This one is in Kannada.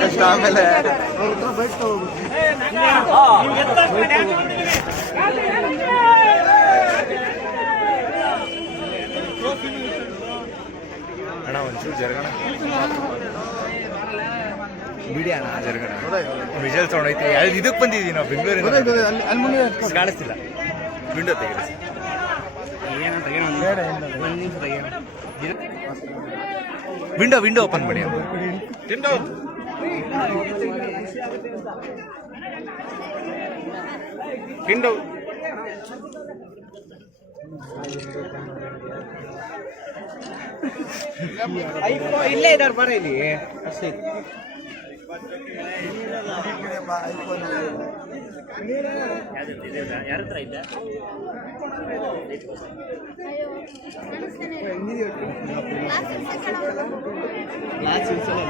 ಕಷ್ಟ ಆಮೇಲೆ ಅಣ್ಣ ಒಂಚೂರು ಜರಗಣ. ಬಿಡಿ ಅಣ್ಣ ಜರಗಣ. ವಿಜಲ್ ಸೌಂಡ್ ಐತಿ. ಇದಕ್ಕೆ ಬಂದಿದ್ದೀವಿ ನಾವು ಬೆಂಗಳೂರಿಂದ ಕಾಣಿಸ್ತಿಲ್ಲ. ವಿಂಡೋ ತೆಗಿರಿ ವಿಂಡೋ ವಿಂಡೋ ಓಪನ್ ಮಾಡಿ ವಿಂಡೋ ಇಲ್ಲೇ ಇದ್ದಾರೆ ಬರ ಇಲ್ಲಿ ಇದ್ದ ಕ್ಲಾಸ್ ಇಲ್ಸಲ್ಲ